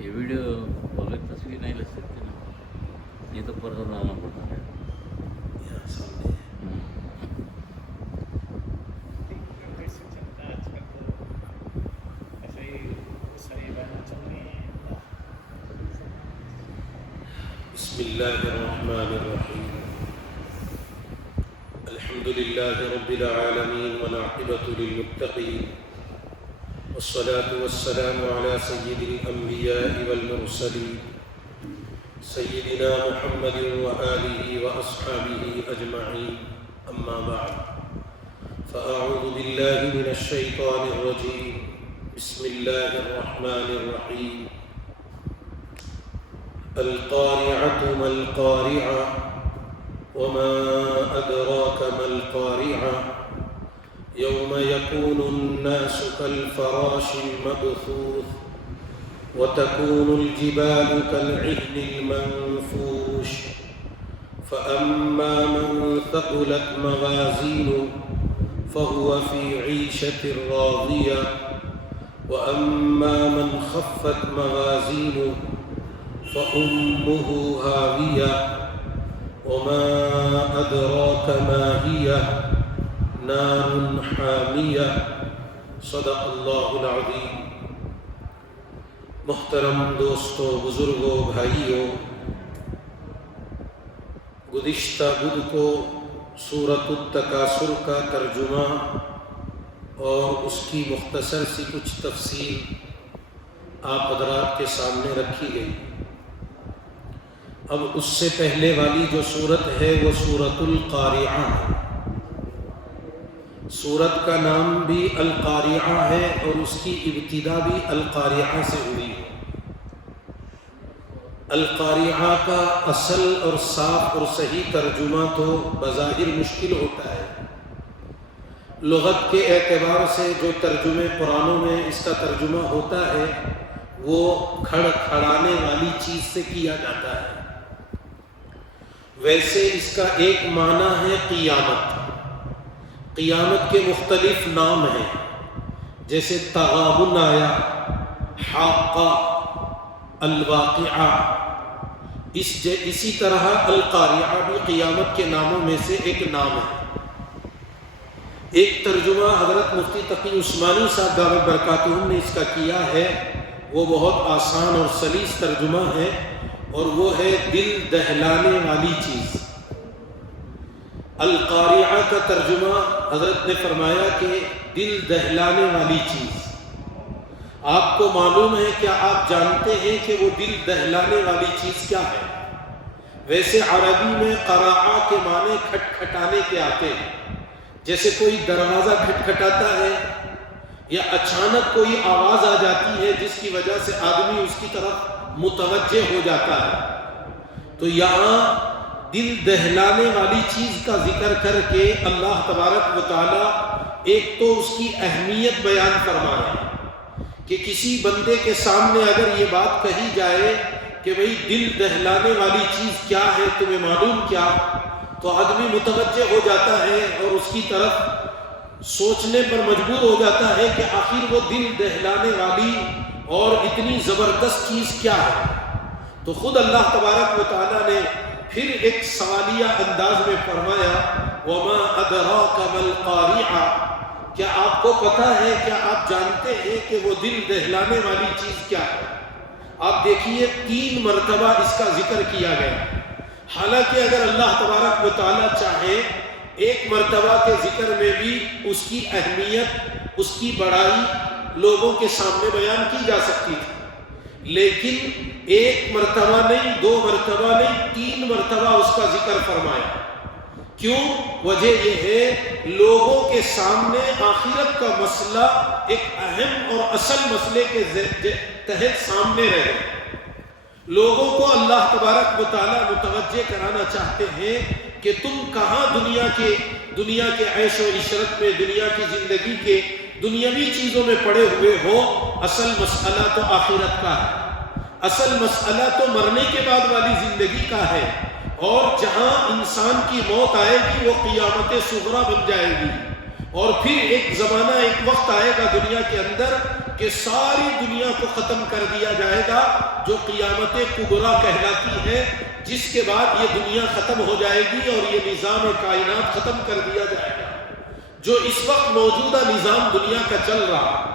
یہ ویڈیو بغیر تصویر نہیں لے سکتے نا، یہ تو پردہ لانا پڑتا ہے۔ بسم الله الرحمن الرحيم. الحمد لله رب العالمين والعاقبة للمتقين، والصلاة والسلام على سيد الأنبياء والمرسلين سيدنا محمد وآله وأصحابه أجمعين. أما بعد، فأعوذ بالله من الشيطان الرجيم. بسم الله الرحمن الرحيم. القارعة ما القارعة وما أدراك ما القارعة يوم يكون الناس كالفراش المبثوث وتكون الجبال كالعهن المنفوش فأما من ثقلت موازينه فهو في عيشة راضية وأما من خفت موازينه فأمه هاوية وما أدراك ما هي نار حامية. صدق اللہ العظیم. محترم دوستوں، بزرگوں، بھائیوں، گزشتہ بدھ کو سورۃ التکاثر کا ترجمہ اور اس کی مختصر سی کچھ تفصیل آپ حضرات کے سامنے رکھی گئی. اب اس سے پہلے والی جو سورت ہے وہ سورۃ القارعہ ہے. سورت کا نام بھی القارعہ ہے اور اس کی ابتدا بھی القارعہ سے ہوئی ہے. القارعہ کا اصل اور صاف اور صحیح ترجمہ تو بظاہر مشکل ہوتا ہے. لغت کے اعتبار سے جو ترجمے قرآنوں میں اس کا ترجمہ ہوتا ہے وہ کھڑکھڑانے والی چیز سے کیا جاتا ہے. ویسے اس کا ایک معنی ہے قیامت. قیامت کے مختلف نام ہیں، جیسے تغابن آیا، حاقہ، الواقعہ. اسی طرح القارعہ بھی قیامت کے ناموں میں سے ایک نام ہے. ایک ترجمہ حضرت مفتی تقی عثمانی صاحب دامت برکاتہم نے اس کا کیا ہے، وہ بہت آسان اور سلیس ترجمہ ہے، اور وہ ہے دل دہلانے والی چیز. القارعہ کا ترجمہ حضرت نے فرمایا کہ دل دہلانے والی چیز. آپ کو معلوم ہے، کیا آپ جانتے ہیں کہ وہ دل دہلانے والی چیز کیا ہے؟ ویسے عربی میں قراءہ کے معنی کھٹکھٹانے کے آتے ہیں. جیسے کوئی دروازہ کھٹکھٹاتا ہے یا اچانک کوئی آواز آ جاتی ہے جس کی وجہ سے آدمی اس کی طرف متوجہ ہو جاتا ہے. تو یہاں دل دہلانے والی چیز کا ذکر کر کے اللہ تبارک و تعالی ایک تو اس کی اہمیت بیان فرما رہے ہیں کہ کسی بندے کے سامنے اگر یہ بات کہی جائے کہ بھئی دل دہلانے والی چیز کیا ہے، تمہیں معلوم کیا، تو آدمی متوجہ ہو جاتا ہے اور اس کی طرف سوچنے پر مجبور ہو جاتا ہے کہ آخر وہ دل دہلانے والی اور اتنی زبردست چیز کیا ہے. تو خود اللہ تبارک و تعالیٰ نے پھر ایک سوالیہ انداز میں فرمایا وَمَا أَدْرَاكَ مَا الْقَارِعَةُ. کیا آپ کو پتہ ہے، کیا آپ جانتے ہیں کہ وہ دل دہلانے والی چیز کیا ہے؟ آپ دیکھیے 3 مرتبہ اس کا ذکر کیا گیا. حالانکہ اگر اللہ تبارک و تعالیٰ چاہے ایک مرتبہ کے ذکر میں بھی اس کی اہمیت، اس کی بڑائی لوگوں کے سامنے بیان کی جا سکتی تھی، لیکن 1 مرتبہ نہیں، 2 مرتبہ نہیں، 3 مرتبہ اس کا ذکر فرمایا. کیوں؟ وجہ یہ ہے لوگوں کے سامنے آخرت کا مسئلہ ایک اہم اور اصل مسئلے کے تحت سامنے رہے. لوگوں کو اللہ تبارک و تعالیٰ متوجہ کرانا چاہتے ہیں کہ تم کہاں دنیا کے عیش و عشرت میں، دنیا کی زندگی کے دنیاوی چیزوں میں پڑے ہوئے ہو. اصل مسئلہ تو آخرت کا ہے، اصل مسئلہ تو مرنے کے بعد والی زندگی کا ہے، اور جہاں انسان کی موت آئے گی وہ قیامت صغریٰ بن جائے گی. اور پھر ایک زمانہ، ایک وقت آئے گا دنیا کے اندر کہ ساری دنیا کو ختم کر دیا جائے گا، جو قیامت کبریٰ کہلاتی ہے، جس کے بعد یہ دنیا ختم ہو جائے گی اور یہ نظام کائنات ختم کر دیا جائے گا۔ جو اس وقت موجودہ نظام دنیا کا چل رہا،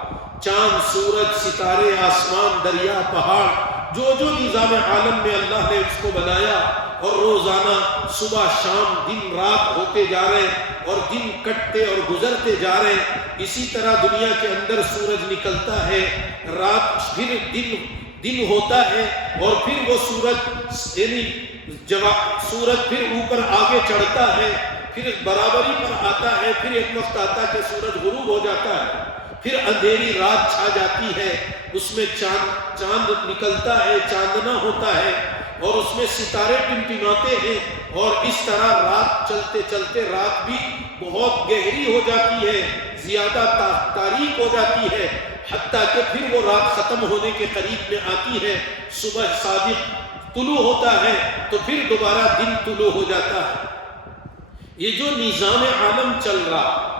چاند، سورج، ستارے، آسمان، دریا، پہاڑ، جو جو نظام عالم میں اللہ نے اس کو بنایا، اور روزانہ صبح شام دن رات ہوتے جا رہے ہیں، اور دن کٹتے اور گزرتے جا رہے ہیں۔ اسی طرح دنیا کے اندر سورج نکلتا ہے، رات پھر دن ہوتا ہے، اور پھر وہ سورج یعنی سورج پھر اوپر آگے چڑھتا ہے، پھر برابری پر آتا ہے، پھر ایک وقت آتا ہے کہ سورج غروب ہو جاتا ہے، پھر اندھیری رات چھا جاتی ہے، اس میں چاند نکلتا ہے، چاندنا ہوتا ہے، اور اس میں ستارے ٹمٹماتے ہیں، اور اس طرح رات چلتے چلتے رات بھی بہت گہری ہو جاتی ہے، زیادہ تاریک ہو جاتی ہے، حتیٰ کہ پھر وہ رات ختم ہونے کے قریب میں آتی ہے، صبح صادق طلوع ہوتا ہے، تو پھر دوبارہ دن طلوع ہو جاتا ہے۔ یہ جو نظام عالم چل رہا،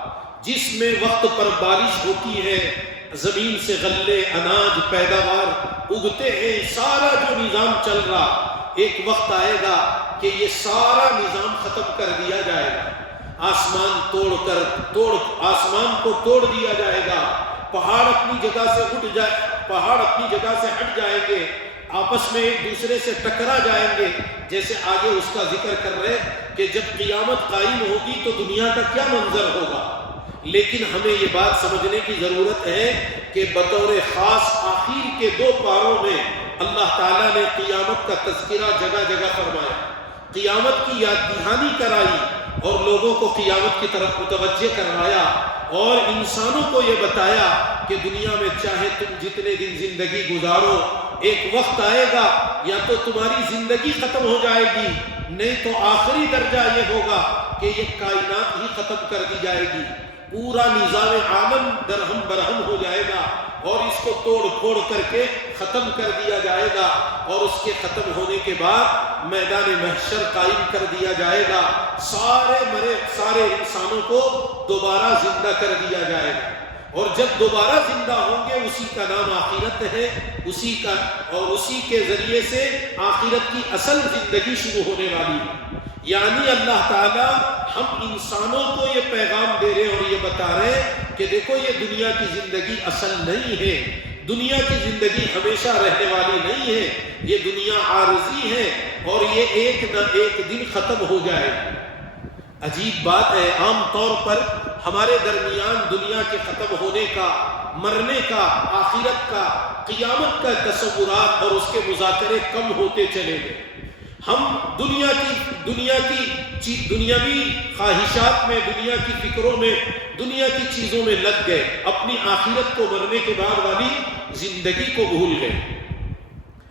جس میں وقت پر بارش ہوتی ہے، زمین سے غلے اناج پیداوار اگتے ہیں، سارا جو نظام چل رہا، ایک وقت آئے گا کہ یہ سارا نظام ختم کر دیا جائے گا۔ آسمان کو توڑ دیا جائے گا، پہاڑ اپنی جگہ سے ہٹ جائیں گے، آپس میں ایک دوسرے سے ٹکرا جائیں گے، جیسے آگے اس کا ذکر کر رہے کہ جب قیامت قائم ہوگی تو دنیا کا کیا منظر ہوگا۔ لیکن ہمیں یہ بات سمجھنے کی ضرورت ہے کہ بطور خاص آخر کے 2 پاروں میں اللہ تعالیٰ نے قیامت کا تذکرہ جگہ جگہ فرمایا، قیامت کی یاد دہانی کرائی، اور لوگوں کو قیامت کی طرف متوجہ کروایا، اور انسانوں کو یہ بتایا کہ دنیا میں چاہے تم جتنے دن زندگی گزارو، ایک وقت آئے گا یا تو تمہاری زندگی ختم ہو جائے گی، نہیں تو آخری درجہ یہ ہوگا کہ یہ کائنات ہی ختم کر دی جائے گی، پورا نظام عالم درہم برہم ہو جائے گا، اور اس کو توڑ پھوڑ کر کے ختم کر دیا جائے گا، اور اس کے ختم ہونے کے بعد میدان محشر قائم کر دیا جائے گا، سارے انسانوں کو دوبارہ زندہ کر دیا جائے گا، اور جب دوبارہ زندہ ہوں گے، اسی کا نام آخرت ہے، اور اسی کے ذریعے سے آخرت کی اصل زندگی شروع ہونے والی ہے۔ یعنی اللہ تعالیٰ ہم انسانوں کو یہ پیغام دے رہے اور یہ بتا رہے کہ دیکھو یہ دنیا کی زندگی اصل نہیں ہے، دنیا کی زندگی ہمیشہ رہنے والی نہیں ہے، یہ دنیا عارضی ہے، اور یہ ایک نہ ایک دن ختم ہو جائے گی۔ عجیب بات ہے، عام طور پر ہمارے درمیان دنیا کے ختم ہونے کا، مرنے کا، آخرت کا، قیامت کا تصورات اور اس کے مذاکرے کم ہوتے چلے گئے۔ ہم دنیاوی خواہشات میں، دنیا کی فکروں میں، دنیا کی چیزوں میں لگ گئے، اپنی آخرت کو، مرنے کے بعد والی زندگی کو بھول گئے۔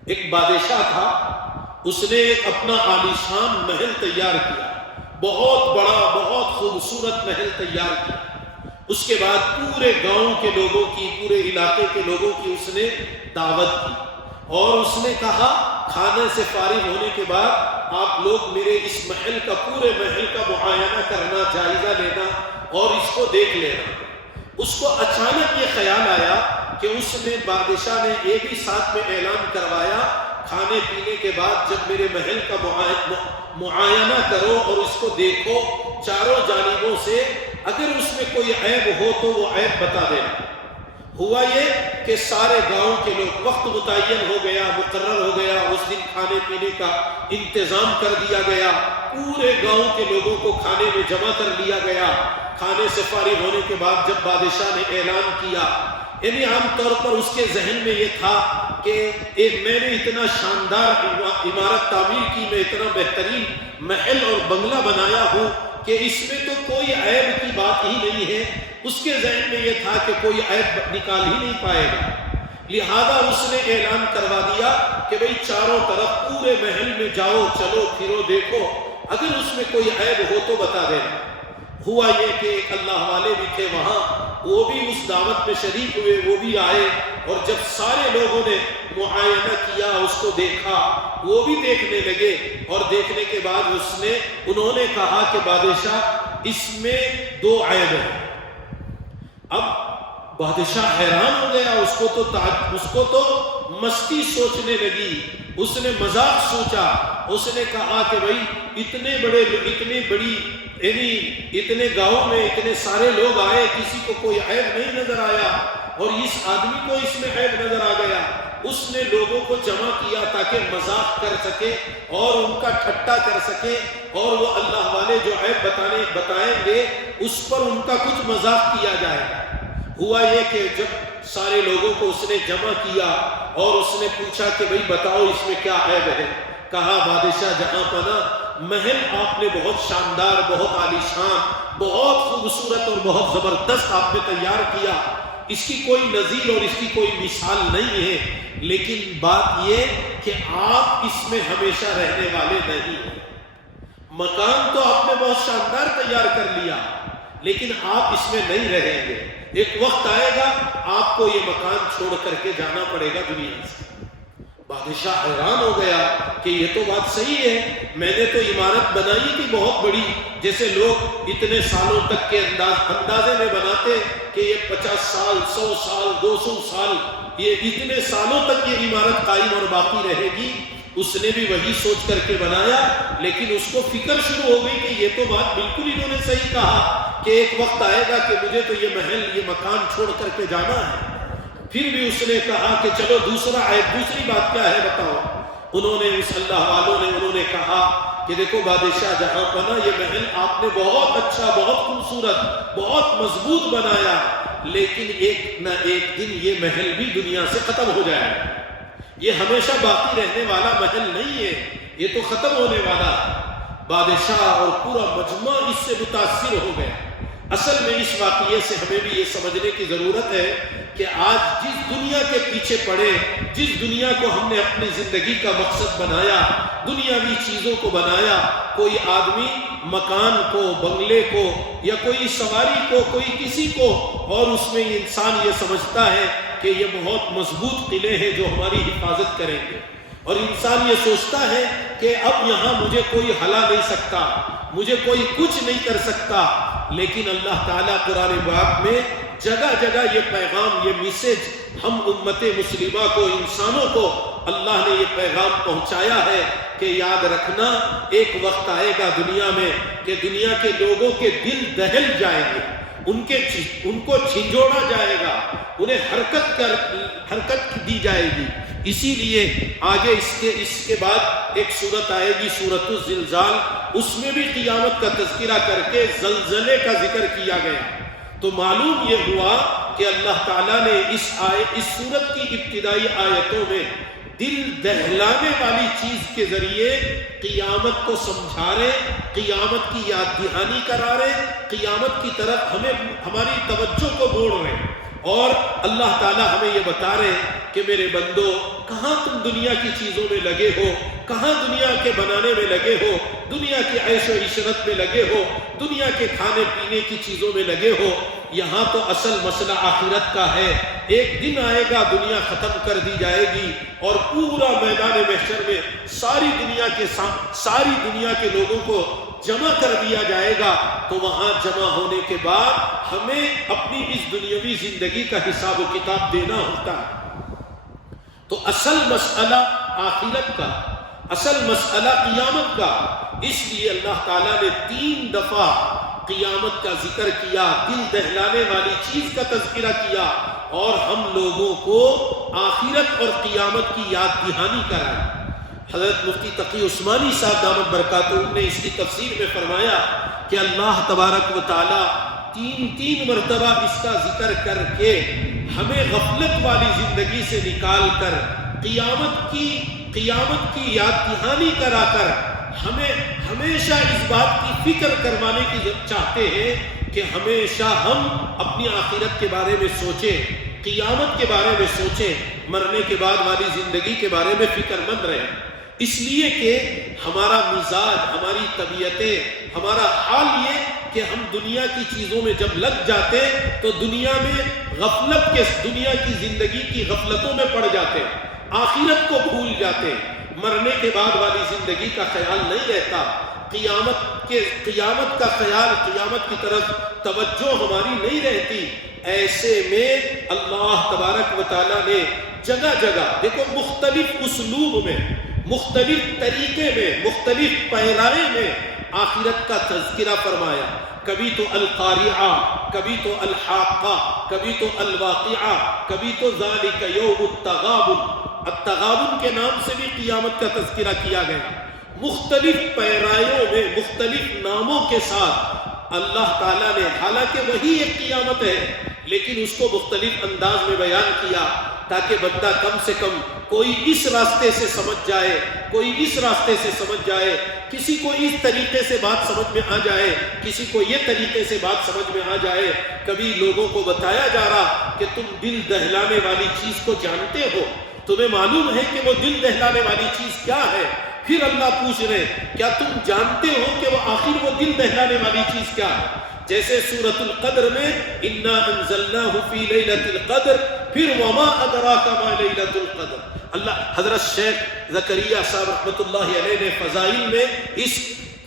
ایک بادشاہ تھا، اس نے ایک اپنا عالیشان محل تیار کیا، بہت بڑا، بہت خوبصورت محل تیار کیا۔ اس کے بعد پورے گاؤں کے لوگوں کی، پورے علاقے کے لوگوں کی اس نے دعوت کی، اور اس نے کہا کھانے سے فارغ ہونے کے بعد آپ لوگ میرے اس محل کا، پورے محل کا معائنہ کرنا، جائزہ لینا اور اس کو دیکھ لینا۔ اس کو اچانک یہ خیال آیا کہ اس نے، بادشاہ نے ایک ہی ساتھ میں اعلان کروایا، کھانے پینے کے بعد جب میرے محل کا معائنہ کرو اور اس کو دیکھو چاروں جانبوں سے، اگر اس میں کوئی عیب ہو تو وہ عیب بتا دینا۔ ہوا یہ کہ سارے گاؤں کے لوگ، وقت متعین ہو گیا، مقرر ہو گیا، اس دن کھانے پینے کا انتظام کر دیا گیا، پورے گاؤں کے لوگوں کو کھانے میں جمع کر لیا گیا۔ کھانے سے فارغ ہونے کے بعد جب بادشاہ نے اعلان کیا، یعنی عام طور پر اس کے ذہن میں یہ تھا کہ میں نے اتنا شاندار عمارت تعمیر کی، میں اتنا بہترین محل اور بنگلہ بنایا ہوں کہ اس میں تو کوئی عیب کی بات ہی نہیں ہے۔ اس کے ذہن میں یہ تھا کہ کوئی عیب نکال ہی نہیں پائے گا، لہذا اس نے اعلان کروا دیا کہ بھئی چاروں طرف پورے محل میں جاؤ، چلو پھرو، دیکھو، اگر اس میں کوئی عیب ہو تو بتا دینا۔ ہوا یہ کہ ایک اللہ والے بھی تھے وہاں، وہ بھی اس دعوت میں شریک ہوئے، وہ بھی آئے، اور جب سارے لوگوں نے معائنہ کیا، اس کو دیکھا، وہ بھی دیکھنے لگے، اور دیکھنے کے بعد انہوں نے کہا کہ بادشاہ اس میں 2 عیب ہیں، اب بادشاہ حیران ہو گیا، اس کو تو مستی سوچنے لگی، اس نے مذاق سوچا، اس نے کہا کہ بھائی اتنے گاؤں میں اتنے سارے لوگ آئے، کسی کو کوئی عیب نہیں نظر آیا، اور اس آدمی کو اس میں عیب نظر آ گیا۔ اس نے لوگوں کو جمع کیا تاکہ مذاق کر سکے اور ان کا ٹھٹا کر سکے، اور وہ اللہ والے جو عیب بتائیں گے اس پر ان کا کچھ مذاق کیا جائے گا۔ ہوا یہ کہ جب سارے لوگوں کو اس نے جمع کیا اور اس نے پوچھا کہ بھئی بتاؤ اس میں کیا عیب ہے، کہا بادشاہ جہاں پناہ، محل آپ نے بہت شاندار، بہت عالیشان، بہت خوبصورت اور بہت زبردست آپ نے تیار کیا، اس کی کوئی نظیر اور اس کی کوئی مثال نہیں ہے، لیکن بات یہ کہ آپ اس میں ہمیشہ رہنے والے نہیں ہیں۔ مکان تو آپ نے بہت شاندار تیار کر لیا، لیکن آپ اس میں نہیں رہیں گے، ایک وقت آئے گا آپ کو یہ مکان چھوڑ کر کے جانا پڑے گا دنیا سے۔ بادشاہ حیران ہو گیا کہ یہ تو بات صحیح ہے، میں نے تو عمارت بنائی تھی بہت بڑی، جیسے لوگ اتنے سالوں تک کے اندازے میں بناتے کہ یہ 50 سال 100 سال 200 سال یہ اتنے سالوں تک یہ عمارت قائم اور باقی رہے گی۔ اس نے بھی وہی سوچ کر کے بنایا، لیکن اس کو فکر شروع ہو گئی کہ یہ تو بات بالکل انہوں نے صحیح کہا کہ ایک وقت آئے گا کہ مجھے تو یہ محل یہ مکان چھوڑ کر کے جانا ہے۔ پھر بھی اس نے کہا کہ چلو دوسری بات کیا ہے بتاؤ۔ انہوں نے کہا کہ دیکھو بادشاہ جہاں پناہ، یہ محل آپ نے بہت اچھا، بہت خوبصورت، بہت مضبوط بنایا، لیکن ایک نہ ایک دن یہ محل بھی دنیا سے ختم ہو جائے گا، یہ ہمیشہ باقی رہنے والا محل نہیں ہے، یہ تو ختم ہونے والا ہے۔ بادشاہ اور پورا مجمع اس سے متاثر ہو گیا۔ اصل میں اس واقعے سے ہمیں بھی یہ سمجھنے کی ضرورت ہے کہ آج جس دنیا کے پیچھے پڑے، جس دنیا کو ہم نے اپنی زندگی کا مقصد بنایا، دنیاوی چیزوں کو بنایا، کوئی آدمی مکان کو، بنگلے کو، یا کوئی سواری کو، کوئی کسی کو، اور اس میں انسان یہ سمجھتا ہے کہ یہ بہت مضبوط قلعے ہیں جو ہماری حفاظت کریں گے، اور انسان یہ سوچتا ہے کہ اب یہاں مجھے کوئی ہلا نہیں سکتا، مجھے کوئی کچھ نہیں کر سکتا۔ لیکن اللہ تعالیٰ قرآن پاک میں جگہ جگہ یہ پیغام، یہ میسج ہم امت مسلمہ کو، انسانوں کو اللہ نے یہ پیغام پہنچایا ہے کہ یاد رکھنا ایک وقت آئے گا دنیا میں کہ دنیا کے لوگوں کے دل دہل جائیں گے، ان کو جھنجھوڑا جائے گا، انہیں حرکت دی جائے گی۔ اسی لیے آگے اس کے بعد ایک سورت آئے گی، سورۃ الزلزال، اس میں بھی قیامت کا تذکرہ کر کے زلزلے کا ذکر کیا گیا۔ تو معلوم یہ ہوا کہ اللہ تعالیٰ نے اس سورت کی ابتدائی آیتوں میں دل دہلانے والی چیز کے ذریعے قیامت کو سمجھا رہے، قیامت کی یاد دہانی کرا رہے، قیامت کی طرف ہماری توجہ کو موڑ رہے، اور اللہ تعالیٰ ہمیں یہ بتا رہے کہ میرے بندو کہاں تم دنیا کی چیزوں میں لگے ہو، کہاں دنیا کے بنانے میں لگے ہو، دنیا کی عیش و عشرت میں لگے ہو، دنیا کے کھانے پینے کی چیزوں میں لگے ہو۔ یہاں تو اصل مسئلہ آخرت کا ہے۔ ایک دن آئے گا دنیا ختم کر دی جائے گی اور پورا میدان محشر میں ساری دنیا کے لوگوں کو جمع کر دیا جائے گا۔ تو وہاں جمع ہونے کے بعد ہمیں اپنی اس دنیاوی زندگی کا حساب و کتاب دینا ہوتا ہے۔ تو اصل مسئلہ آخرت کا، اصل مسئلہ قیامت کا، اس لیے اللہ تعالیٰ نے 3 دفعہ قیامت کا ذکر کیا، دل دہلانے والی چیز کا تذکرہ کیا، اور ہم لوگوں کو آخرت اور قیامت کی یاد دہانی کرائی۔ حضرت مفتی تقی عثمانی صاحب دامت برکاتہ نے اس کی تفسیر میں فرمایا کہ اللہ تبارک و تعالی 3 مرتبہ اس کا ذکر کر کے ہمیں غفلت والی زندگی سے نکال کر قیامت کی یاد دہانی کرا کر ہمیں ہمیشہ اس بات کی فکر کروانے کی چاہتے ہیں کہ ہمیشہ ہم اپنی آخرت کے بارے میں سوچیں، قیامت کے بارے میں سوچیں، مرنے کے بعد والی زندگی کے بارے میں فکر مند رہیں، اس لیے کہ ہمارا مزاج، ہماری طبیعتیں، ہمارا حال یہ کہ ہم دنیا کی چیزوں میں جب لگ جاتے تو دنیا کی زندگی کی غفلتوں میں پڑ جاتے، آخرت کو بھول جاتے، مرنے کے بعد والی زندگی کا خیال نہیں رہتا۔ قیامت کا خیال، قیامت کی طرف توجہ ہماری نہیں رہتی، ایسے میں اللہ تبارک و تعالیٰ نے جگہ جگہ دیکھو مختلف اسلوب میں، مختلف طریقے میں، مختلف پیرائے میں آخرت کا تذکرہ فرمایا۔ کبھی تو القاریعہ، کبھی تو الحاقہ، کبھی تو الواقعہ، کبھی تو ذالک یوم التغابن، التغابن کے نام سے بھی قیامت کا تذکرہ کیا گیا۔ مختلف پیرایوں میں، مختلف ناموں کے ساتھ اللہ تعالیٰ نے، حالانکہ وہی ایک قیامت ہے لیکن اس کو مختلف انداز میں بیان کیا تاکہ بندہ کم سے کم کوئی اس راستے سے سمجھ جائے، کوئی اس راستے سے سمجھ جائے، کسی کو اس طریقے سے بات سمجھ میں آ جائے، کسی کو یہ طریقے سے بات سمجھ میں آ جائے۔ کبھی لوگوں کو بتایا جا رہا کہ تم دل دہلانے والی چیز کو جانتے ہو، تمہیں معلوم ہے کہ وہ دل دہلانے والی چیز کیا ہے؟ پھر اللہ پوچھ رہے کیا تم جانتے ہو کہ وہ آخر وہ دل دہلانے والی چیز کیا ہے؟ جیسے سورۃ القدر میں انا انزلناہ فی لیلۃ القدر، پھر وما ادراک ما لیلۃ القدر۔ اللہ حضرت شیخ زکریا صاحب رحمۃ اللہ علیہ نے فضائل میں اس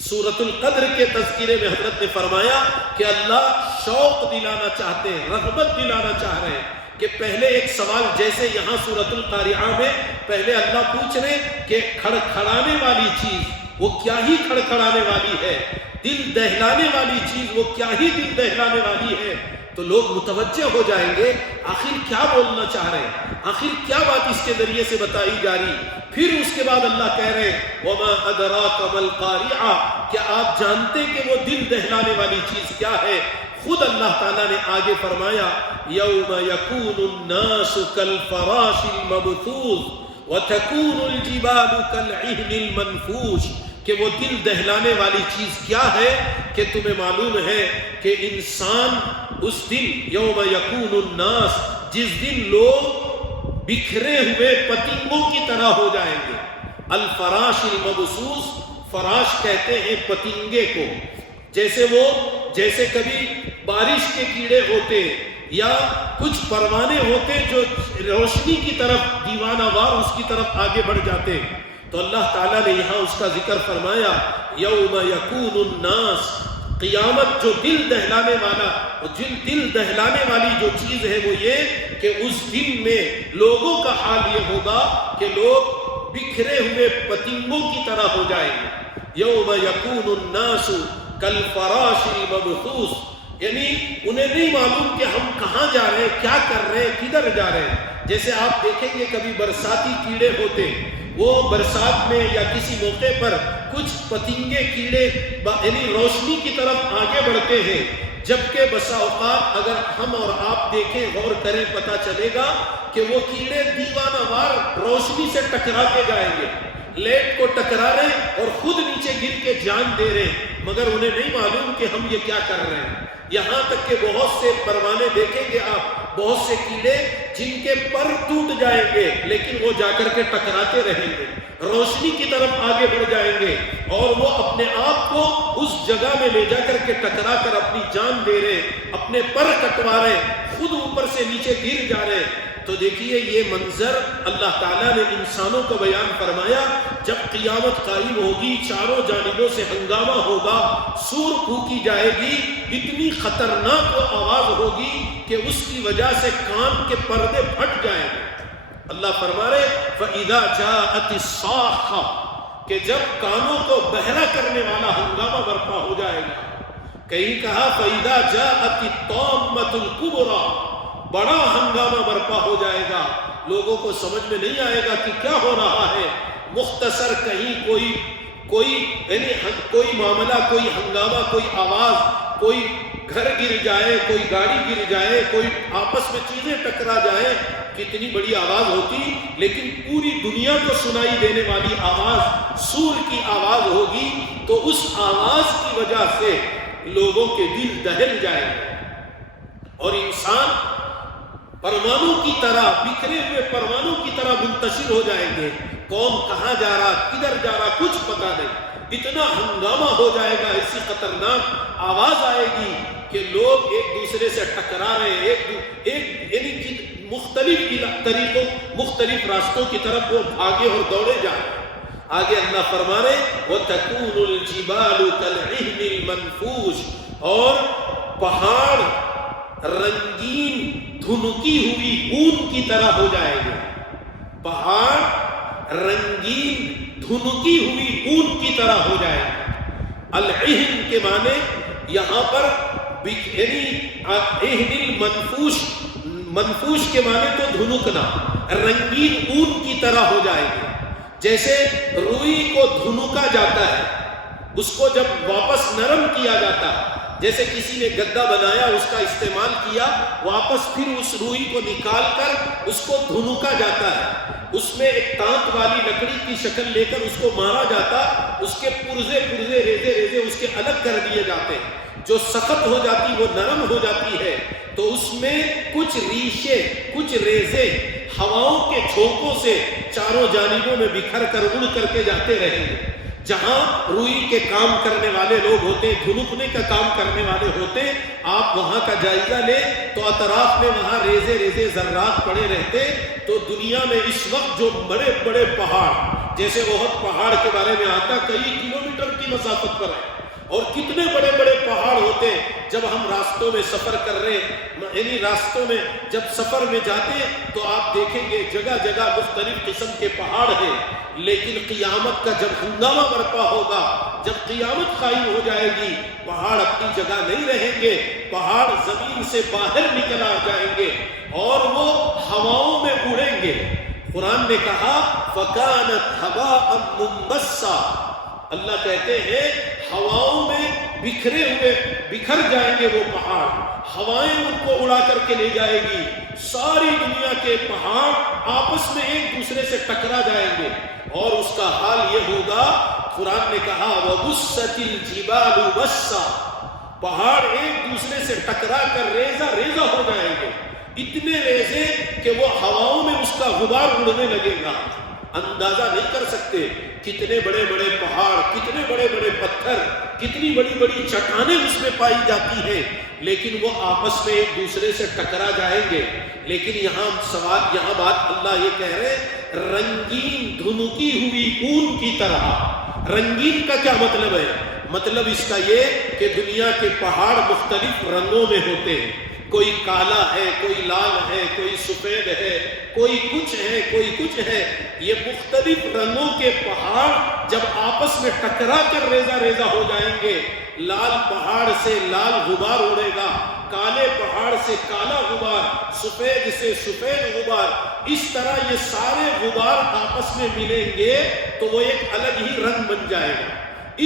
سورۃ القدر کے تذکرے میں حضرت نے فرمایا کہ اللہ شوق دلانا چاہتے ہیں، رغبت دلانا چاہ رہے ہیں کہ پہلے ایک سوال، جیسے یہاں سورۃ القاریعہ میں پہلے اللہ پوچھ رہے کہ کھڑکھڑانے والی چیز وہ کیا ہی کھڑکھڑانے والی ہے، دل دہلانے والی چیز وہ کیا ہی دل دہلانے والی ہے، تو لوگ متوجہ ہو جائیں گے آخر کیا بولنا چاہ رہے ہیں، آخر کیا بات اس کے ذریعے سے بتائی جا رہی۔ پھر اس کے بعد اللہ کہہ رہے وما ادراک ما القاریعہ، کیا آپ جانتے کہ وہ دل دہلانے والی چیز کیا ہے؟ خود اللہ تعالیٰ نے آگے فرمایا یوم یکون الناس کالفراش المبثوث وتکون الجبال کالعہن المنفوش، کہ وہ دل دہلانے والی چیز کیا ہے کہ تمہیں معلوم ہے کہ انسان اس دن یوم یکون الناس، جس دن لوگ بکھرے ہوئے پتنگوں کی طرح ہو جائیں گے۔ الفراش المبثوث، فراش کہتے ہیں پتنگے کو، جیسے کبھی بارش کے کیڑے ہوتے یا کچھ پروانے ہوتے جو روشنی کی طرف دیوانہ وار اس کی طرف آگے بڑھ جاتے، تو اللہ تعالیٰ نے یہاں اس کا ذکر فرمایا یوم یکون الناس، قیامت جو دل دہلانے والی جو چیز ہے وہ یہ کہ اس دن میں لوگوں کا حال یہ ہوگا کہ لوگ بکھرے ہوئے پتنگوں کی طرح ہو جائیں گے۔ یوم یکون الناس کالفراش المبثوث، یعنی انہیں نہیں معلوم کہ ہم کہاں جا رہے ہیں، کیا کر رہے ہیں، کدھر جا رہے ہیں۔ جیسے آپ دیکھیں گے کبھی برساتی کیڑے ہوتے، وہ برسات میں یا کسی موقع پر کچھ پتنگے کیڑے یعنی روشنی کی طرف آگے بڑھتے ہیں، جبکہ بسا اوقات اگر ہم اور آپ دیکھیں، غور کریں، پتہ چلے گا کہ وہ کیڑے دیوانہ وار روشنی سے ٹکرا کے جائیں گے، لیٹ کو ٹکرا رہے اور خود نیچے گر کے جان دے رہے، مگر انہیں نہیں معلوم کہ ہم یہ کیا کر رہے ہیں۔ یہاں تک کہ بہت سے پروانے دیکھیں گے آپ، بہت سے کیڑے جن کے پر ٹوٹ جائیں گے لیکن وہ جا کر کے ٹکراتے رہیں گے، روشنی کی طرف آگے بڑھ جائیں گے اور وہ اپنے آپ کو اس جگہ میں لے جا کر کے ٹکرا کر اپنی جان دے رہے، اپنے پر کٹوا رہے، خود اوپر سے نیچے گر جا رہے۔ تو دیکھیے یہ منظر اللہ تعالیٰ نے انسانوں کو بیان فرمایا، جب قیامت قائم ہوگی، چاروں جانبوں سے ہنگامہ ہوگا، سور پھونکی جائے گی، اتنی خطرناک وہ آواز ہوگی کہ اس کی وجہ سے کان کے پردے پھٹ جائیں گے۔ اللہ فرما رہے فَإِذَا جَاءَتِ الصَّاخَّةُ، کہ جب کانوں کو بہرا کرنے والا ہنگامہ برپا ہو جائے گا۔ کہیں کہا فَإِذَا جَاءَتِ الطَّامَّةُ الْكُبْرَى، بڑا ہنگامہ برپا ہو جائے گا، لوگوں کو سمجھ میں نہیں آئے گا کہ کیا ہو رہا ہے۔ مختصر کہیں کوئی معاملہ، کوئی ہنگامہ، کوئی آواز، کوئی گھر گر جائے، کوئی گاڑی گر جائے، کوئی آپس میں چیزیں ٹکرا جائیں، کتنی بڑی آواز ہوتی، لیکن پوری دنیا کو سنائی دینے والی آواز سور کی آواز ہوگی، تو اس آواز کی وجہ سے لوگوں کے دل دہل جائیں گے اور انسان پروانوں کی طرح، بکھرے ہوئے پروانوں کی طرح منتشر ہو جائیں گے۔ قوم کہاں جا رہا، کدھر جا رہا، کچھ پتہ نہیں، اتنا ہنگامہ ہو جائے گا، ایسی خطرناک آواز آئے گی کہ لوگ ایک دوسرے سے ٹکرا رہے، یعنی مختلف طریقوں، مختلف راستوں کی طرف وہ بھاگے اور دوڑے جائیں۔ آگے اللہ فرما رہے وَتَكُونُ الْجِبَالُ كَالْعِهْنِ الْمَنْفُوشِ، اور پہاڑ رنگین دھنکی ہوئی اون کی طرح ہو جائے گے. پہاڑ رنگین دھنکی ہوئی اون کی طرح ہو جائے گا. العہن کے معنی یہاں پر یعنی عہن المنفوش، منفوش کے معنی تو دھنکنا، رنگین اون کی طرح ہو جائے گے. جیسے روئی کو دھنکا جاتا ہے، اس کو جب واپس نرم کیا جاتا ہے، جیسے کسی نے گدا بنایا، اس کا استعمال کیا، واپس پھر اس روئی کو نکال کر اس کو دھنکا جاتا ہے، اس میں ایک تانت والی لکڑی کی شکل لے کر اس کو مارا جاتا، اس کے پرزے پرزے ریزے ریزے اس کے الگ کر دیے جاتے ہیں. جو سخت ہو جاتی وہ نرم ہو جاتی ہے، تو اس میں کچھ ریشے، کچھ ریزے ہواؤں کے جھونکوں سے چاروں جانبوں میں بکھر کر اڑ کر کے جاتے رہیں گے. جہاں روئی کے کام کرنے والے لوگ ہوتے، دھنکنے کا کام کرنے والے ہوتے، آپ وہاں کا جائزہ لیں تو اطراف میں وہاں ریزے ریزے ذرات پڑے رہتے. تو دنیا میں اس وقت جو بڑے بڑے پہاڑ، جیسے احد پہاڑ کے بارے میں آتا، کئی کلومیٹر کی مسافت پر ہے، اور کتنے بڑے بڑے پہاڑ ہوتے. جب ہم راستوں میں سفر کر رہے، یعنی راستوں میں جب سفر میں جاتے تو آپ دیکھیں گے جگہ جگہ مختلف قسم کے پہاڑ ہیں. لیکن قیامت کا جب ہنگامہ برپا ہوگا، جب قیامت قائم ہو جائے گی، پہاڑ اپنی جگہ نہیں رہیں گے، پہاڑ زمین سے باہر نکل آ جائیں گے اور وہ ہواؤں میں اڑیں گے. قرآن نے کہا فَكَانَتْ هَبَاءً مُنبَثًّا، اللہ کہتے ہیں ہواؤں میں بکھرے ہوئے بکھر جائیں گے وہ پہاڑ، ہوائیں ان کو اڑا کر کے لے جائے گی. ساری دنیا کے پہاڑ آپس میں ایک دوسرے سے ٹکرا جائیں گے، اور اس کا حال یہ ہوگا، قرآن نے کہا وَبُسَّتِ الْجِبَالُ بَسًّا، پہاڑ ایک دوسرے سے ٹکرا کر ریزہ ریزہ ہو جائیں گے، اتنے ریزے کہ وہ ہواؤں میں اس کا غبار اڑنے لگے گا. اندازہ نہیں کر سکتے کتنے بڑے بڑے پہاڑ، کتنے بڑے بڑے پتھر، کتنی بڑی بڑی چٹانیں اس میں پائی جاتی ہیں، لیکن وہ آپس میں ایک دوسرے سے ٹکرا جائیں گے. لیکن یہاں بات اللہ یہ کہہ رہے رنگین دھنکی ہوئی اون کی طرح. رنگین کا کیا مطلب ہے؟ مطلب اس کا یہ کہ دنیا کے پہاڑ مختلف رنگوں میں ہوتے ہیں. کوئی کالا ہے، کوئی لال ہے، کوئی سفید ہے، کوئی کچھ ہے، کوئی کچھ ہے. یہ مختلف رنگوں کے پہاڑ جب آپس میں ٹکرا کر ریزہ ریزہ ہو جائیں گے، لال پہاڑ سے لال غبار اڑے گا، کالے پہاڑ سے کالا غبار، سفید سے سفید غبار. اس طرح یہ سارے غبار آپس میں ملیں گے تو وہ ایک الگ ہی رنگ بن جائے گا.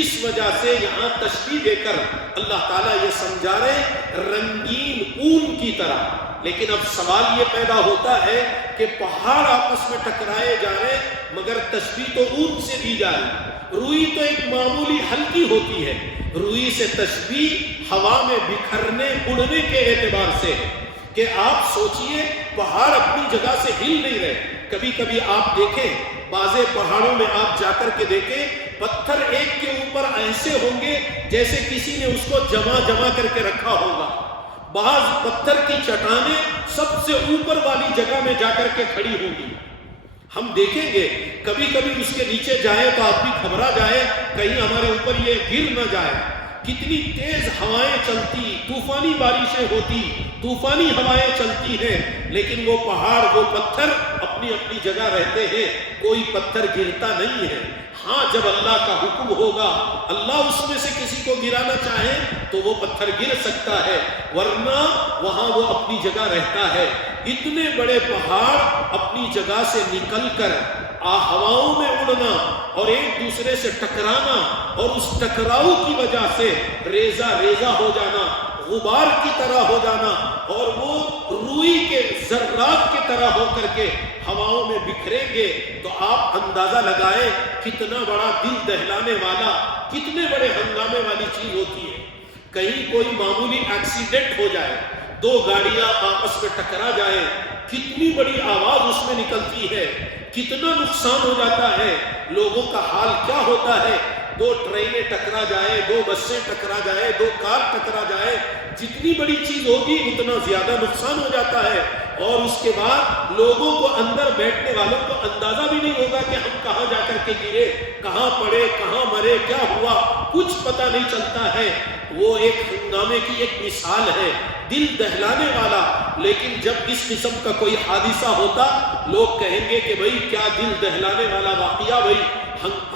اس وجہ سے یہاں تشبیہ دے کر اللہ تعالیٰ یہ سمجھا رہے رنگین اون کی طرح. لیکن اب سوال یہ پیدا ہوتا ہے کہ پہاڑ آپس میں ٹکرائے جا رہے، مگر تشبیہ تو اون سے دی جا رہی. روئی تو ایک معمولی ہلکی ہوتی ہے، روئی سے تشبیہ ہوا میں بکھرنے اڑنے کے اعتبار سے کہ آپ سوچئے پہاڑ اپنی جگہ سے ہل نہیں رہے. کبھی کبھی آپ دیکھیں بعض پہاڑوں میں آپ جا کر کے دیکھیں پتھر ایک کے اوپر ایسے ہوں گے جیسے کسی نے اس کو جمع کر کے رکھا ہوگا. بعض پتھر کی چٹانیں سب سے اوپر والی جگہ میں جا کر کے کھڑی ہوں گی. ہم دیکھیں گے کبھی کبھی اس کے نیچے جائے تو آدمی گھبرا جائے کہیں ہمارے اوپر یہ گر نہ جائے. کتنی تیز ہوائیں چلتی، طوفانی بارشیں ہوتی، طوفانی ہوائیں چلتی ہیں، لیکن وہ پہاڑ وہ پتھر اپنی اپنی جگہ رہتے ہیں، کوئی پتھر گرتا نہیں ہے. ہاں جب اللہ کا حکم ہوگا، اللہ اس میں سے کسی کو گرانا چاہے تو وہ پتھر گر سکتا ہے، ورنہ وہاں وہ اپنی جگہ رہتا ہے. اتنے بڑے پہاڑ اپنی جگہ سے نکل کر ہواؤں میں اڑنا اور ایک دوسرے سے ٹکرانا، اور اس ٹکراؤ کی وجہ سے ریزہ ریزہ ہو جانا، غبار کی طرح ہو جانا، اور وہ روئی کے ذرات کی طرح ہو کر کے ہواؤں میں بکھریں گے. تو آپ اندازہ لگائیں کتنا بڑا دل دہلانے والا، کتنے بڑے ہنگامے والی چیز ہوتی ہے. کہیں کوئی معمولی ایکسیڈنٹ ہو جائے، دو گاڑیاں آپس میں ٹکرا جائیں، کتنی بڑی آواز اس میں نکلتی ہے، کتنا نقصان ہو جاتا ہے، لوگوں کا حال کیا ہوتا ہے. دو ٹرینیں ٹکرا جائے، دو بسیں ٹکرا جائے، دو کار ٹکرا جائے، جتنی بڑی چیز ہوگی اتنا زیادہ نقصان ہو جاتا ہے. اور اس کے بعد لوگوں کو اندر بیٹھنے والوں کو اندازہ بھی نہیں ہوگا کہ ہم کہاں جا کر کے گرے، کہاں پڑے، کہاں مرے، کیا ہوا، کچھ پتہ نہیں چلتا ہے۔ وہ ایک ہنگامے کی ایک مثال ہے، دل دہلانے والا۔ لیکن جب اس قسم کا کوئی حادثہ ہوتا، لوگ کہیں گے کہ بھئی کیا دل دہلانے والا واقعہ، بھئی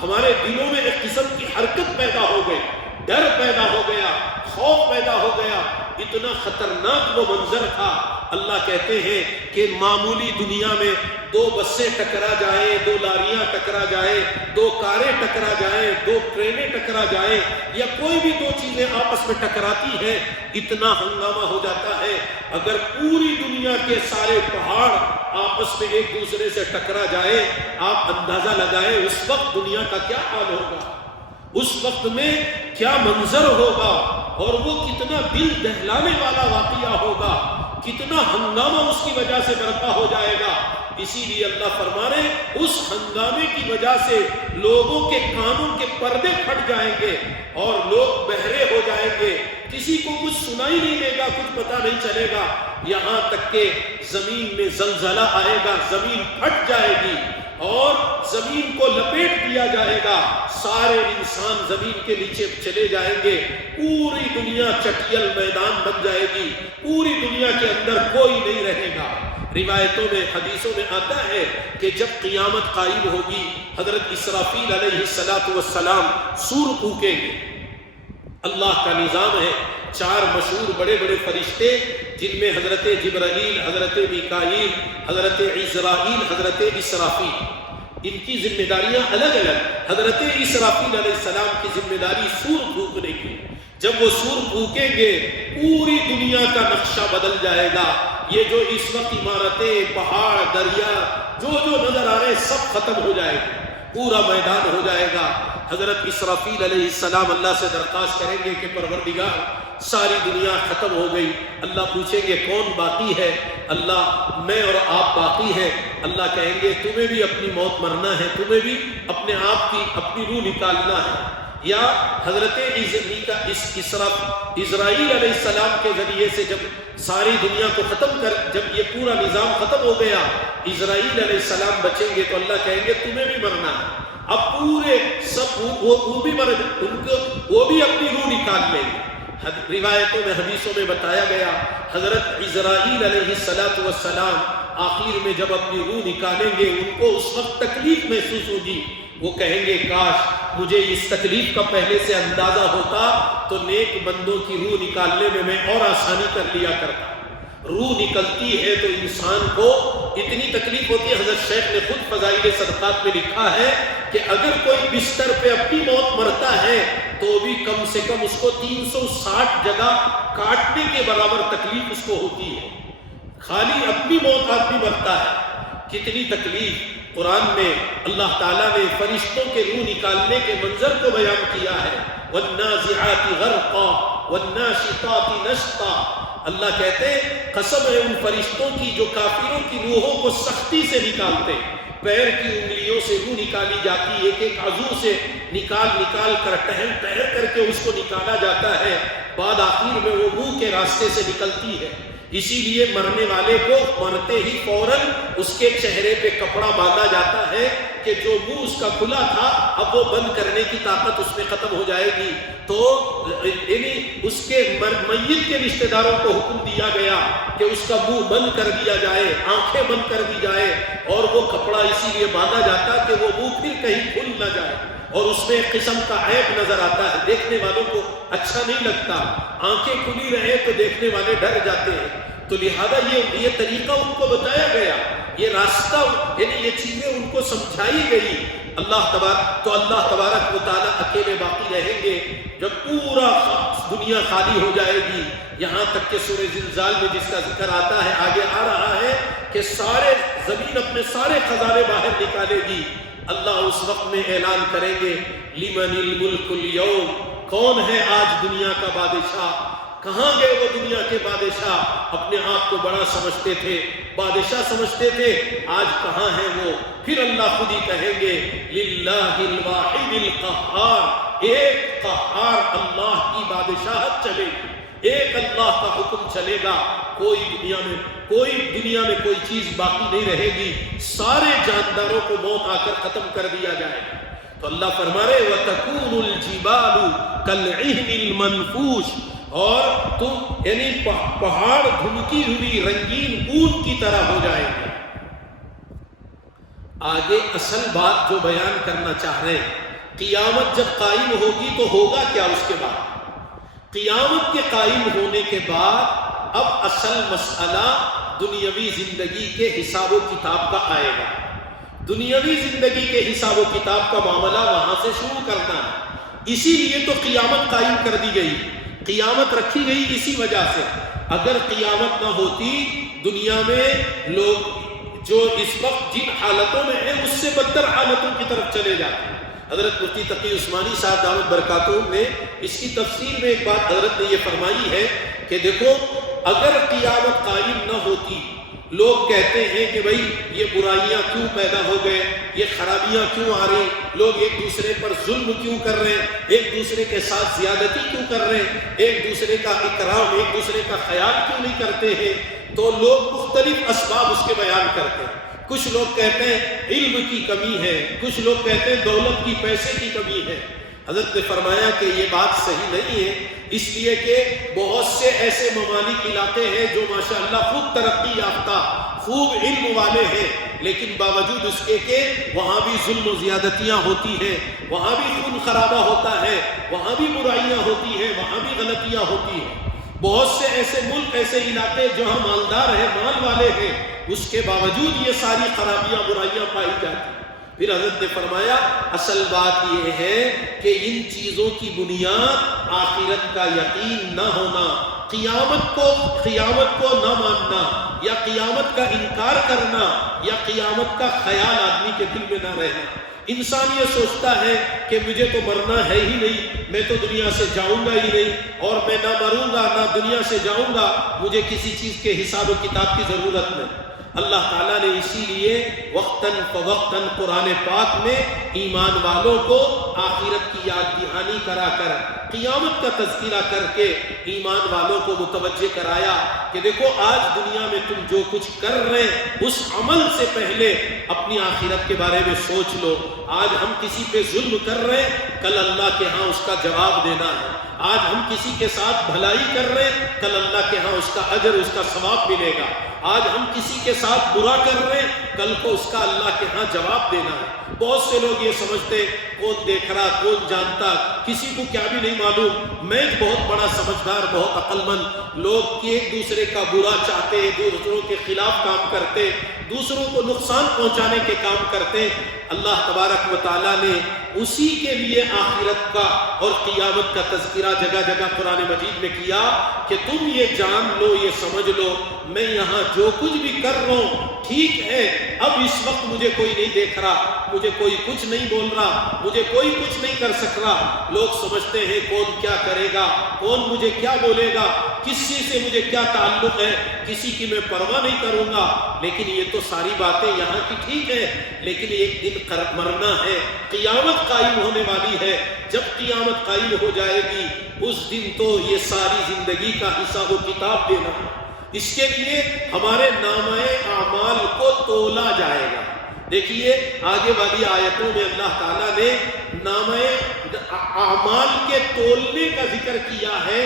ہمارے دلوں میں ایک قسم کی حرکت پیدا ہو گئی، ڈر پیدا ہو گیا، خوف پیدا ہو گیا، اتنا خطرناک وہ منظر تھا۔ اللہ کہتے ہیں کہ معمولی دنیا میں دو بسیں ٹکرا جائیں، دو لاریاں ٹکرا جائیں، دو کاریں ٹکرا جائیں، دو ٹرینیں ٹکرا جائیں، یا کوئی بھی دو چیزیں آپس میں ٹکراتی ہیں، اتنا ہنگامہ ہو جاتا ہے۔ اگر پوری دنیا کے سارے پہاڑ آپس میں ایک دوسرے سے ٹکرا جائے، آپ اندازہ لگائیں اس وقت دنیا کا کیا حال ہوگا، اس وقت میں کیا منظر ہوگا، اور وہ کتنا دل دہلانے والا واقعہ ہوگا، کتنا ہنگامہ اس کی وجہ سے برپا ہو جائے گا۔ اسی لیے اللہ فرما رہے ہیں اس ہنگامے کی وجہ سے لوگوں کے کانوں کے پردے پھٹ جائیں گے اور لوگ بہرے ہو جائیں گے، کسی کو کچھ سنائی نہیں دے گا، کچھ پتہ نہیں چلے گا، یہاں تک کہ زمین میں زلزلہ آئے گا، زمین پھٹ جائے گی اور زمین کو لپیٹ دیا جائے گا، سارے انسان زمین کے نیچے چلے جائیں گے، پوری دنیا چٹیل میدان بن جائے گی، پوری دنیا کے اندر کوئی نہیں رہے گا۔ روایتوں میں، حدیثوں میں آتا ہے کہ جب قیامت قائم ہوگی، حضرت اسرافیل علیہ السلام سور پھونکیں گے۔ اللہ کا نظام ہے، 4 مشہور بڑے بڑے فرشتے جن میں حضرت جبرائیل، حضرت میکائیل، حضرت عزرائیل، حضرت اسرافیل، ان کی ذمہ داریاں الگ الگ۔ حضرت اسرافیل علیہ السلام کی ذمہ داری سور پھونکنے کی۔ جب وہ سور پھونکیں گے پوری دنیا کا نقشہ بدل جائے گا، یہ جو اس وقت عمارتیں، پہاڑ، دریا جو نظر آ رہے ہیں سب ختم ہو جائے گا، پورا میدان ہو جائے گا۔ حضرت اسرافیل علیہ السلام اللہ سے درخواست کریں گے کہ پروردگار ساری دنیا ختم ہو گئی۔ اللہ پوچھیں گے کون باقی ہے؟ اللہ میں اور آپ باقی ہیں۔ اللہ کہیں گے تمہیں بھی اپنی موت مرنا ہے، تمہیں بھی اپنے آپ کی اپنی روح نکالنا ہے۔ یا حضرت اسرائیل علیہ السلام کے ذریعے سے جب ساری دنیا کو ختم کر، جب یہ پورا نظام ختم ہو گیا، اسرائیل علیہ السلام بچیں گے تو اللہ کہیں گے تمہیں بھی مرنا ہے۔ اب پورے سب وہ بھی مر، ان کو وہ بھی اپنی روح نکال لیں گے۔ روایتوں میں، حدیثوں میں بتایا گیا حضرت اسرائیل علیہ السلام آخر میں جب اپنی روح نکالیں گے، ان کو اس وقت تکلیف محسوس ہوگی۔ وہ کہیں گے کاش مجھے اس تکلیف کا پہلے سے اندازہ ہوتا تو نیک بندوں کی روح نکالنے میں اور آسانی کر لیا کرتا۔ روح نکلتی ہے تو انسان کو اتنی تکلیف ہوتی ہے، حضرت شیخ نے خود فضائل صدقات میں لکھا ہے کہ اگر کوئی بستر پہ اپنی موت مرتا ہے تو بھی کم سے کم اس کو 360 جگہ کاٹنے کے برابر تکلیف اس کو ہوتی ہے، خالی اپنی موت آدمی مرتا ہے۔ کتنی تکلیف! قرآن میں اللہ تعالیٰ نے فرشتوں کے روح نکالنے کے منظر کو بیان کیا ہے، وَالنَّازِعَاتِ غَرْقًا وَالنَّاشِطَاتِ نَشْطًا۔ اللہ کہتے ہیں قسم ہے ان فرشتوں کی جو کافروں کی روحوں کو سختی سے نکالتے، پیر کی انگلیوں سے روح نکالی جاتی، ایک ایک عضو سے نکال کر ٹہل کر کے اس کو نکالا جاتا ہے، بعد آخر میں وہ منہ کے راستے سے نکلتی ہے۔ اسی لیے مرنے والے کو مرتے ہی فوراً اس کے چہرے پہ کپڑا باندھا جاتا ہے کہ جو منہ اس کا کھلا تھا اب وہ بند کرنے کی طاقت اس میں ختم ہو جائے گی۔ تو یعنی اس کے میت کے رشتہ داروں کو حکم دیا گیا کہ اس کا منہ بند کر دیا جائے، آنکھیں بند کر دی جائے، اور وہ کپڑا اسی لیے باندھا جاتا کہ وہ منہ پھر کہیں کھل نہ جائے، اور اس میں ایک قسم کا عیب نظر آتا ہے، دیکھنے والوں کو اچھا نہیں لگتا، آنکھیں کھلی رہے تو دیکھنے والے ڈر جاتے ہیں۔ تو لہذا یہ طریقہ ان کو بتایا گیا، یہ راستہ، یعنی یہ چیزیں ان کو سمجھائی گئی۔ اللہ تبارک و تعالیٰ اکیلے باقی رہیں گے جب پورا دنیا خالی ہو جائے گی، یہاں تک کہ سورہ زلزال میں جس کا ذکر آتا ہے، آگے آ رہا ہے کہ سارے زمین اپنے سارے خزانے باہر نکالے گی۔ اللہ اس وقت میں اعلان کریں گے لمن الملک اليوم، کون ہے آج دنیا کا بادشاہ؟ کہاں گئے وہ دنیا کے بادشاہ؟ اپنے آپ کو بڑا سمجھتے تھے، بادشاہ سمجھتے تھے، آج کہاں ہیں وہ؟ پھر اللہ خود ہی کہیں گے للہ الواحد القہار، ایک قہار اللہ کی بادشاہت چلے گی، ایک اللہ کا حکم چلے گا، کوئی دنیا میں کوئی چیز باقی نہیں رہے گی، سارے جانداروں کو موت آ کر ختم کر دیا جائے گا۔ تو اللہ فرما رہے وَتَكُونُ الْجِبَالُ كَالْعِهْنِ الْمَنْفُوشِ، اور تم یعنی پہاڑ دھمکی ہوئی رنگین اون کی طرح ہو جائے گے۔ آگے اصل بات جو بیان کرنا چاہ رہے ہیں، قیامت جب قائم ہوگی تو ہوگا کیا اس کے بعد؟ قیامت کے قائم ہونے کے بعد اب اصل مسئلہ دنیاوی زندگی کے حساب و کتاب کا آئے گا۔ دنیاوی زندگی کے حساب و کتاب کا معاملہ وہاں سے شروع کرنا ہے۔ اسی لیے تو قیامت قائم کر دی گئی، قیامت رکھی گئی اسی وجہ سے۔ اگر قیامت نہ ہوتی، دنیا میں لوگ جو اس وقت جن حالتوں میں ہیں اس سے بدتر حالتوں کی طرف چلے جاتے ہیں۔ حضرت مفتی تقی عثمانی صاحب دامت برکاتہم نے اس کی تفسیر میں ایک بات حضرت نے یہ فرمائی ہے کہ دیکھو، اگر قیامت قائم نہ ہوتی، لوگ کہتے ہیں کہ بھائی یہ برائیاں کیوں پیدا ہو گئے، یہ خرابیاں کیوں آ رہی، لوگ ایک دوسرے پر ظلم کیوں کر رہے ہیں، ایک دوسرے کے ساتھ زیادتی کیوں کر رہے ہیں، ایک دوسرے کا اکرام، ایک دوسرے کا خیال کیوں نہیں کرتے ہیں، تو لوگ مختلف اسباب اس کے بیان کرتے ہیں۔ کچھ لوگ کہتے ہیں علم کی کمی ہے، کچھ لوگ کہتے ہیں دولت کی، پیسے کی کمی ہے۔ حضرت نے فرمایا کہ یہ بات صحیح نہیں ہے، اس لیے کہ بہت سے ایسے ممالک علاقے ہیں جو ماشاءاللہ خوب ترقی یافتہ، خوب علم والے ہیں، لیکن باوجود اس کے کہ وہاں بھی ظلم و زیادتیاں ہوتی ہیں، وہاں بھی خون خرابہ ہوتا ہے، وہاں بھی برائیاں ہوتی ہیں، وہاں بھی غلطیاں ہوتی ہیں۔ بہت سے ایسے ملک، ایسے علاقے جہاں مالدار ہیں، مال والے ہیں، اس کے باوجود یہ ساری خرابیاں، برائیاں پائی جاتی ہیں۔ پھر حضرت نے فرمایا اصل بات یہ ہے کہ ان چیزوں کی بنیاد آخرت کا یقین نہ ہونا، قیامت کو نہ ماننا، یا قیامت کا انکار کرنا، یا قیامت کا خیال آدمی کے دل میں نہ رہنا۔ انسان یہ سوچتا ہے کہ مجھے تو مرنا ہے ہی نہیں، میں تو دنیا سے جاؤں گا ہی نہیں، اور میں نہ مروں گا نہ دنیا سے جاؤں گا، مجھے کسی چیز کے حساب و کتاب کی ضرورت نہیں۔ اللہ تعالیٰ نے اسی لیے وقتاً فوقتاً قرآن پاک میں ایمان والوں کو آخرت کی یاد دہانی کرا کر، قیامت کا تذکرہ کر کے ایمان والوں کو متوجہ کرایا کہ دیکھو آج دنیا میں تم جو کچھ کر رہے ہیں اس عمل سے پہلے اپنی آخرت کے بارے میں سوچ لو۔ آج ہم کسی پہ ظلم کر رہے ہیں، کل اللہ کے ہاں اس کا جواب دینا ہے۔ آج ہم کسی کے ساتھ بھلائی کر رہے ہیں، کل اللہ کے ہاں اس کا اجر، اس کا ثواب ملے گا۔ آج ہم کسی کے ساتھ برا کر رہے ہیں، کل کو اس کا اللہ کے ہاں جواب دینا ہے۔ بہت سے لوگ یہ سمجھتے کون دیکھ رہا، کون جانتا، کسی کو کیا بھی نہیں معلوم، میں ایک بہت بڑا سمجھدار، بہت عقل مند لوگ کہ ایک دوسرے کا برا چاہتے، دوسروں کے خلاف کام کرتے، دوسروں کو نقصان پہنچانے کے کام کرتے۔ اللہ تبارک و تعالیٰ نے اسی کے لیے آخرت کا اور قیامت کا تذکرہ جگہ جگہ قرآن مجید میں کیا کہ تم یہ جان لو، یہ سمجھ لو، میں یہاں جو کچھ بھی کر رہا ہوں ٹھیک ہے، اب اس وقت مجھے کوئی نہیں دیکھ رہا، مجھے کوئی کچھ نہیں بول رہا، مجھے کوئی کچھ نہیں کر سک رہا۔ لوگ سمجھتے ہیں کون کیا کرے گا، کون مجھے کیا بولے گا، کس چیز سے مجھے کیا تعلق ہے، کسی کی میں پرواہ نہیں کروں گا۔ لیکن یہ تو ساری باتیں یہاں کی ٹھیک ہے، لیکن ایک دن مرنا ہے، قیامت قائم ہونے والی ہے۔ جب قیامت قائم ہو جائے گی اس دن تو یہ ساری زندگی کا حساب و کتاب دینا ہے۔ اس کے لیے ہمارے نامہ اعمال کو تولا جائے گا۔ دیکھیے آگے والی آیتوں میں اللہ تعالیٰ نے نامہ اعمال کے تولنے کا ذکر کیا ہے،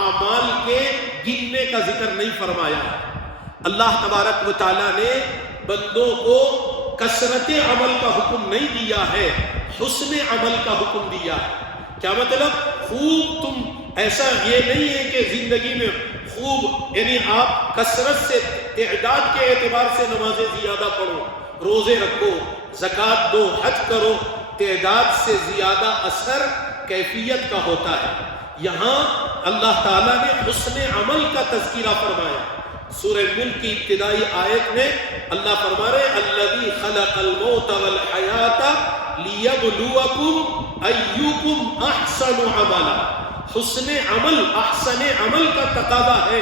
اعمال کے گننے کا ذکر نہیں فرمایا۔ اللہ تبارک و تعالیٰ نے بندوں کو کثرت عمل کا حکم نہیں دیا ہے، حسن عمل کا حکم دیا ہے۔ کیا مطلب؟ خوب تم ایسا یہ نہیں ہے کہ زندگی میں خوب یعنی آپ کثرت سے تعداد کے اعتبار سے نمازیں زیادہ پڑھو، روزے رکھو، زکوٰۃ دو، حج کرو، تعداد سے زیادہ اثر کیفیت کا ہوتا ہے۔ یہاں اللہ تعالیٰ نے حسن عمل کا تذکرہ فرمایا۔ سورہ ملک کی ابتدائی آیت میں اللہ فرما رہے الذی خلق الموت والحیات لیبلوکم ایکم احسن عملا۔ حسن عمل، احسن عمل کا تقاضا ہے،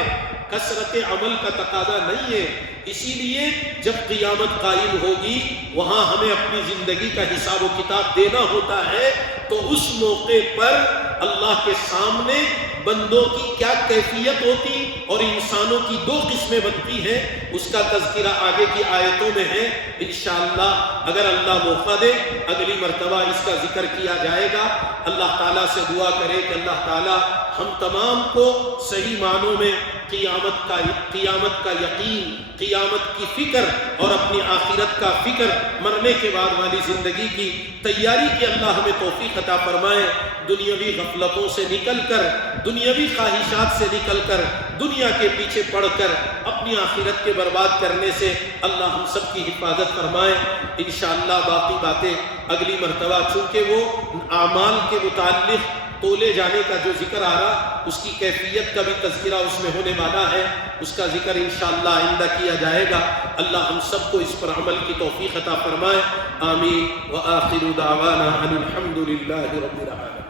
کثرت عمل کا تقاضا نہیں ہے۔ اسی لیے جب قیامت قائم ہوگی وہاں ہمیں اپنی زندگی کا حساب و کتاب دینا ہوتا ہے، تو اس موقع پر اللہ کے سامنے بندوں کی کیا کیفیت ہوتی اور انسانوں کی دو قسمیں بنتی ہیں، اس کا تذکرہ آگے کی آیتوں میں ہے۔ انشاءاللہ اگر اللہ موقع دے اگلی مرتبہ اس کا ذکر کیا جائے گا۔ اللہ تعالیٰ سے دعا کرے کہ اللہ تعالیٰ ہم تمام کو صحیح معنوں میں قیامت کا یقین، قیامت کی فکر اور اپنی آخرت کا فکر، مرنے کے بعد والی زندگی کی تیاری کی اللہ ہمیں توفیق عطا فرمائے۔ دنیاوی غفلتوں سے نکل کر، دنیاوی خواہشات سے نکل کر، دنیا کے پیچھے پڑ کر اپنی آخرت کے برباد کرنے سے اللہ ہم سب کی حفاظت فرمائے۔ انشاءاللہ باقی باتیں اگلی مرتبہ، چونکہ وہ اعمال کے متعلق تولے جانے کا جو ذکر آ رہا، اس کی کیفیت کا بھی تذکرہ اس میں ہونے والا ہے، اس کا ذکر انشاءاللہ آئندہ کیا جائے گا۔ اللہ ہم سب کو اس پر عمل کی توفیق عطا فرمائے۔ آمین۔ وآخر دعوانا ان الحمد للہ رب العالمین۔